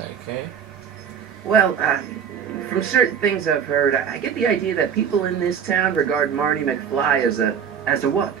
Okay. Well, from certain things I've heard, I get the idea that people in this town regard Marty McFly as a what?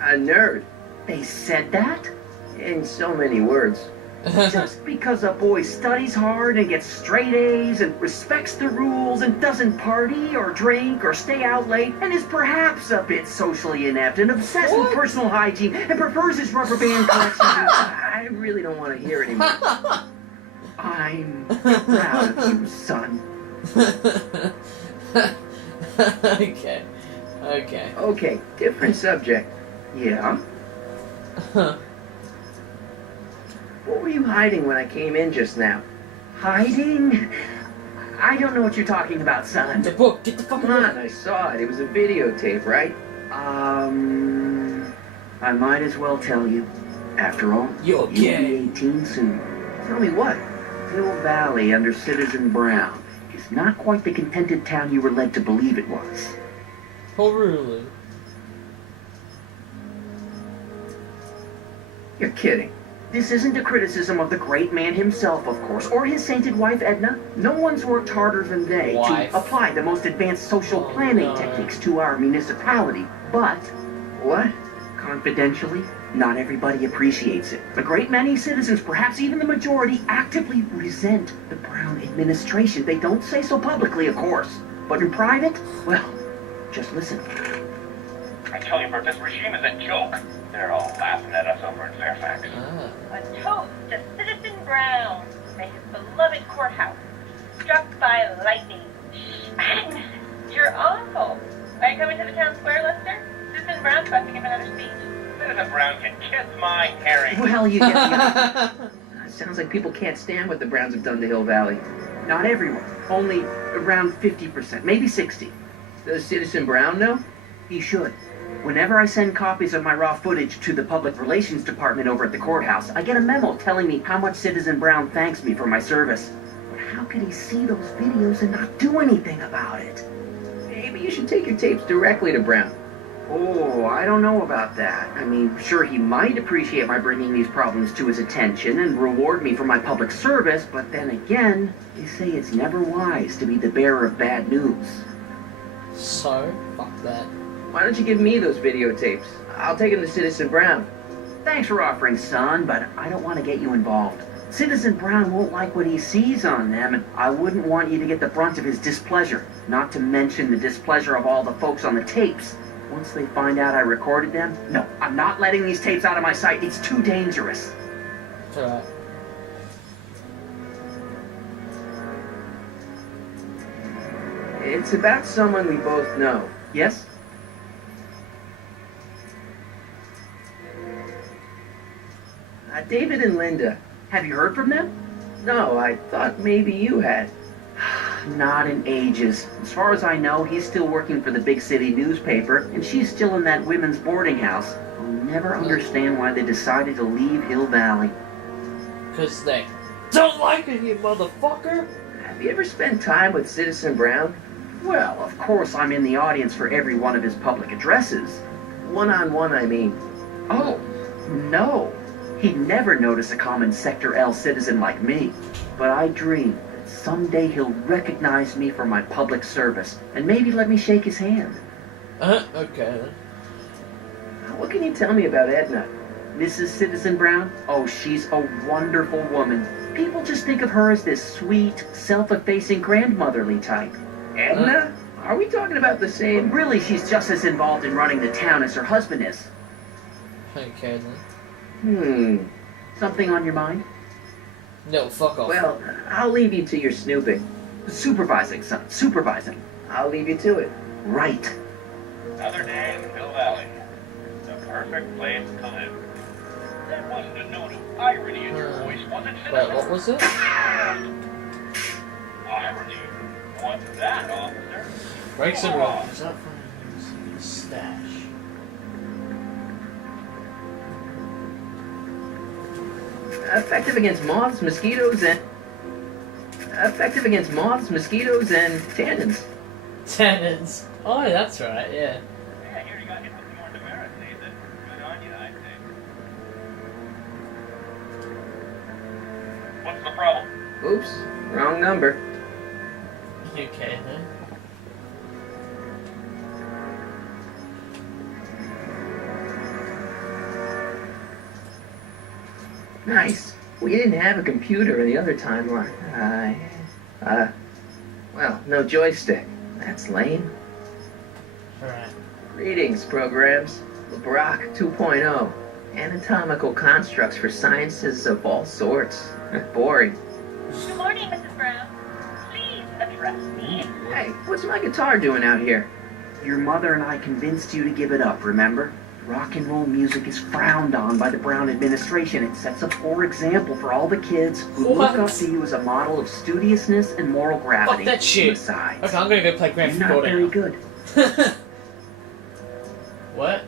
A nerd. They said that? In so many words. Just because a boy studies hard and gets straight A's and respects the rules and doesn't party or drink or stay out late and is perhaps a bit socially inept and obsessed with personal hygiene and prefers his rubber band collection. I really don't want to hear anymore. I'm proud of you, son. Okay. Okay. Okay, different subject. Yeah? What were you hiding when I came in just now? Hiding? I don't know what you're talking about, son. The book. Get the fuck Come on, I saw it. It was a videotape, right? I might as well tell you. After all, You'll be 18 soon. Tell me what? Hill Valley under Citizen Brown is not quite the contented town you were led to believe it was. Oh, really? You're kidding. This isn't a criticism of the great man himself, of course, or his sainted wife, Edna. No one's worked harder than they Wife. to apply the most advanced social planning techniques to our municipality. But, What? confidentially, not everybody appreciates it. A great many citizens, perhaps even the majority, actively resent the Brown administration. They don't say so publicly, of course. But in private, well, just listen. I tell you, Bert, this regime is a joke. They're all laughing at us over in Fairfax. Ah. A toast to Citizen Brown, may his beloved courthouse, struck by lightning. Agnes, you're awful. Are you coming to the town square, Lester? Citizen Brown's about to give another speech. Citizen Brown can kiss my herring. Well, you get the idea. Sounds like people can't stand what the Browns have done to Hill Valley. Not everyone. Only around 50%, maybe 60. Does Citizen Brown know? He should. Whenever I send copies of my raw footage to the Public Relations Department over at the courthouse, I get a memo telling me how much Citizen Brown thanks me for my service. But how could he see those videos and not do anything about it? Maybe you should take your tapes directly to Brown. Oh, I don't know about that. I mean, sure, he might appreciate my bringing these problems to his attention and reward me for my public service, but then again, they say it's never wise to be the bearer of bad news. So, fuck that. Why don't you give me those videotapes? I'll take them to Citizen Brown. Thanks for offering, son, but I don't want to get you involved. Citizen Brown won't like what he sees on them, and I wouldn't want you to get the brunt of his displeasure, not to mention the displeasure of all the folks on the tapes. Once they find out I recorded them, no, I'm not letting these tapes out of my sight. It's too dangerous. It's alright. It's about someone we both know. Yes? David and Linda. Have you heard from them? No, I thought maybe you had. Not in ages. As far as I know, he's still working for the big city newspaper, and she's still in that women's boarding house. I'll never understand why they decided to leave Hill Valley. Because they don't like it, you motherfucker! Have you ever spent time with Citizen Brown? Well, of course I'm in the audience for every one of his public addresses. One-on-one, I mean. Oh, no. He'd never notice a common Sector L citizen like me. But I dream that someday he'll recognize me for my public service, and maybe let me shake his hand. Okay then. What can you tell me about Edna? Mrs. Citizen Brown? Oh, she's a wonderful woman. People just think of her as this sweet, self-effacing grandmotherly type. Edna? Are we talking about the But same? really, she's just as involved in running the town as her husband is. Okay then. Something on your mind? No, fuck off. Well, I'll leave you to your snooping. Supervising, son. Supervising. I'll leave you to it. Right. Another day in Hill Valley. The perfect place to live. That wasn't a note of irony in your voice, was it, Wait, citizen? what was it? Irony? What's that, officer? Breaks and rolls. Up from the stash. Effective against moths, mosquitoes, and tannins. Tannins. Oh, that's right, yeah. Yeah, here you got hit with some more demerit, Nathan. Good on you, I think. What's the problem? Oops, wrong number. Okay then. Nice. We didn't have a computer in the other timeline. Well, no joystick. That's lame. Alright. Greetings, programs. LeBrock 2.0. Anatomical constructs for sciences of all sorts. Boring. Good morning, Mrs. Brown. Please address me. Hey, what's my guitar doing out here? Your mother and I convinced you to give it up, remember? Rock and roll music is frowned on by the Brown administration. It sets a poor example for all the kids who What? look up to you as a model of studiousness and moral gravity. Fuck that shit. Besides, Okay, I'm gonna go play Grand you're Theft not very Auto good. now. What?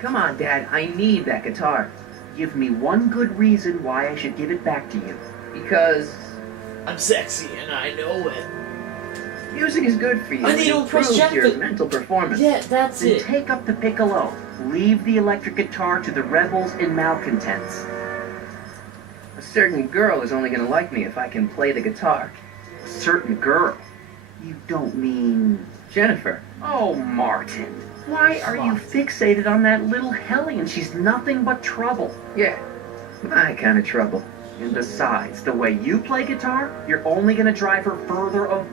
Come on, Dad, I need that guitar. Give me one good reason why I should give it back to you. Because I'm sexy and I know it. music is good for you. I need to It impress improves Jack, your but- mental performance. Yeah, that's Then it. take up the piccolo. Leave the electric guitar to the rebels and malcontents. A certain girl is only going to like me if I can play the guitar. A certain girl? You don't mean Jennifer? Oh, Martin. Why are you fixated on that little hellion? She's nothing but trouble. Yeah, my kind of trouble. And besides, the way you play guitar, you're only going to drive her further away.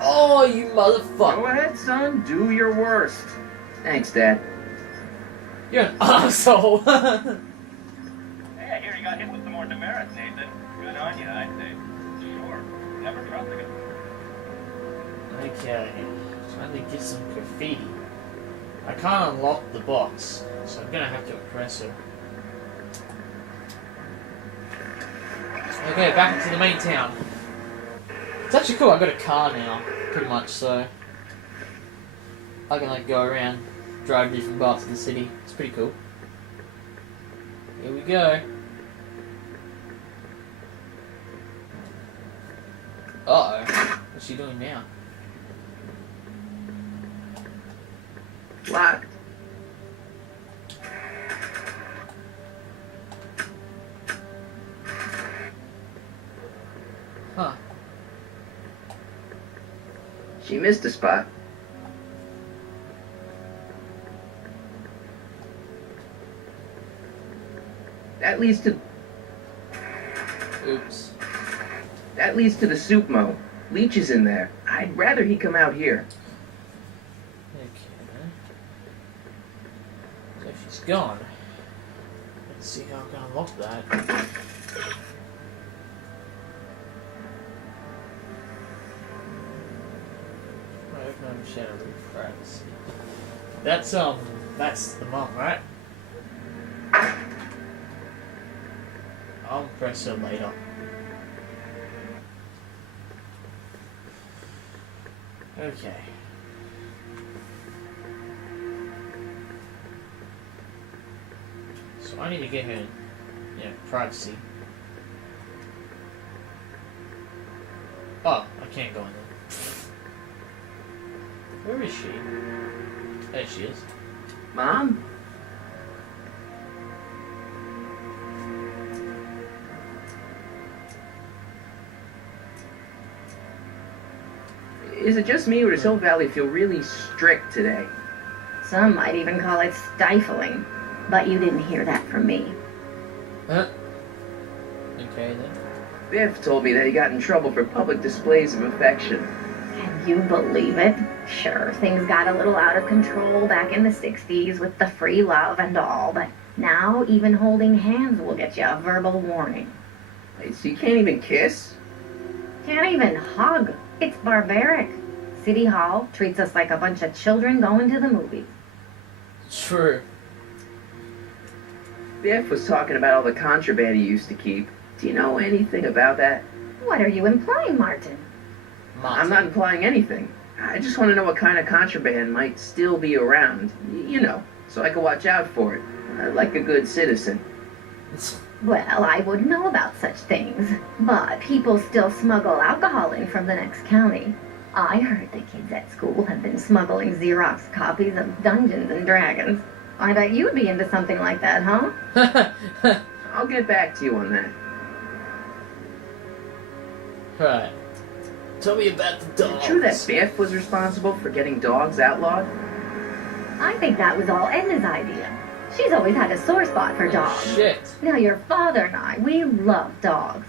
Oh, you motherfucker. Go ahead, son. Do your worst. Thanks, Dad. You're an asshole. Hey, I hear you got hit with some more demerits, Nathan. Good on you, I'd say. Sure. Never trust a guy. Okay. Trying to get some graffiti. I can't unlock the box, so I'm gonna have to impress her. Okay, back into the main town. It's actually cool, I've got a car now, pretty much, so I can like go around, drive different parts of the city. It's pretty cool. Here we go. Uh-oh. What's she doing now? Locked. Huh. She missed a spot. That leads to... Oops. That leads to the soup mo. Leech is in there. I'd rather he come out here. Okay. So she's gone. Let's see how I'm gonna unlock that. Open up shadow roof privacy. That's the mom, right? I'll press her later. Okay. So I need to get her, privacy. Oh, I can't go in there. Where is she? There she is. Mom? Is it just me, or does Hill Valley feel really strict today? Some might even call it stifling. But you didn't hear that from me. Huh? Okay then. Biff told me that he got in trouble for public displays of affection. Can you believe it? Sure, things got a little out of control back in the 60s with the free love and all, but now even holding hands will get you a verbal warning. Wait, so you can't even kiss? Can't even hug. It's barbaric. City Hall treats us like a bunch of children going to the movies. True. Biff was talking about all the contraband he used to keep. Do you know anything about that? What are you implying, Martin? I'm not implying anything. I just want to know what kind of contraband might still be around. You know, so I can watch out for it. Like a good citizen. Well, I wouldn't know about such things, but people still smuggle alcohol in from the next county. I heard the kids at school have been smuggling Xerox copies of Dungeons and Dragons. I bet you'd be into something like that, huh? I'll get back to you on that. Right. Tell me about the Is dogs. it true that Biff was responsible for getting dogs outlawed? I think that was all Edna's idea. She's always had a sore spot for dogs. Shit. Now, your father and I, we love dogs.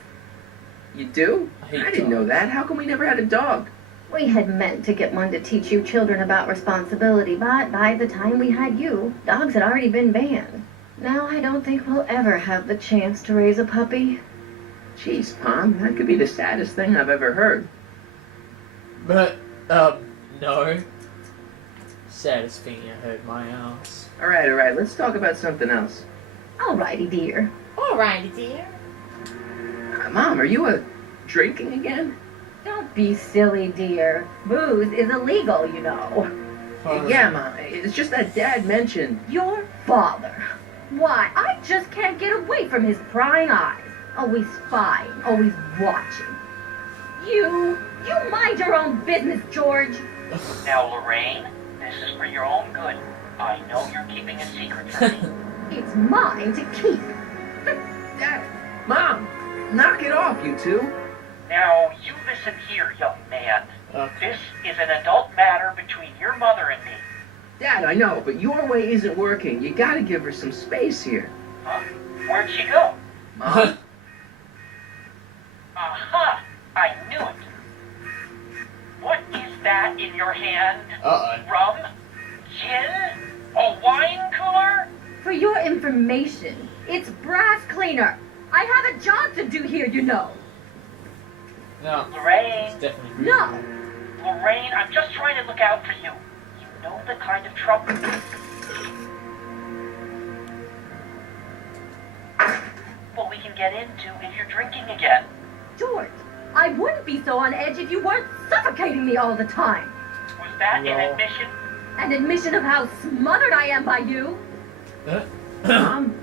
You do? I hate didn't know dogs. that. How come we never had a dog? We had meant to get one to teach you children about responsibility, but by the time we had you, dogs had already been banned. Now I don't think we'll ever have the chance to raise a puppy. Jeez, Mom, that could be the saddest thing I've ever heard. But, no. Saddest thing I heard my ass. Alright, let's talk about something else. Alrighty, dear. Alrighty, dear. Mom, are you drinking again? Don't be silly, dear. Booze is illegal, you know. Yeah, Mom, it's just that Dad mentioned... Your father. Why, I just can't get away from his prying eyes. Always spying, always watching. You mind your own business, George. Now, Lorraine, this is for your own good. I know you're keeping a secret from me. It's mine to keep. Dad, Mom, knock it off, you two. Now, you listen here, young man. Okay. This is an adult matter between your mother and me. Dad, I know, but your way isn't working. You gotta give her some space here. Huh? Where'd she go? Mom? Aha! I knew it. What is that in your hand? Uh-oh. Rum? Gin? A wine cooler? For your information, it's brass cleaner. I have a job to do here, you know. No. Lorraine, It's definitely No. Lorraine, I'm just trying to look out for you. You know the kind of trouble. Well, we can get into if you're drinking again. George, I wouldn't be so on edge if you weren't suffocating me all the time. Was that No. an admission? An admission of how smothered I am by you. Uh, Mom,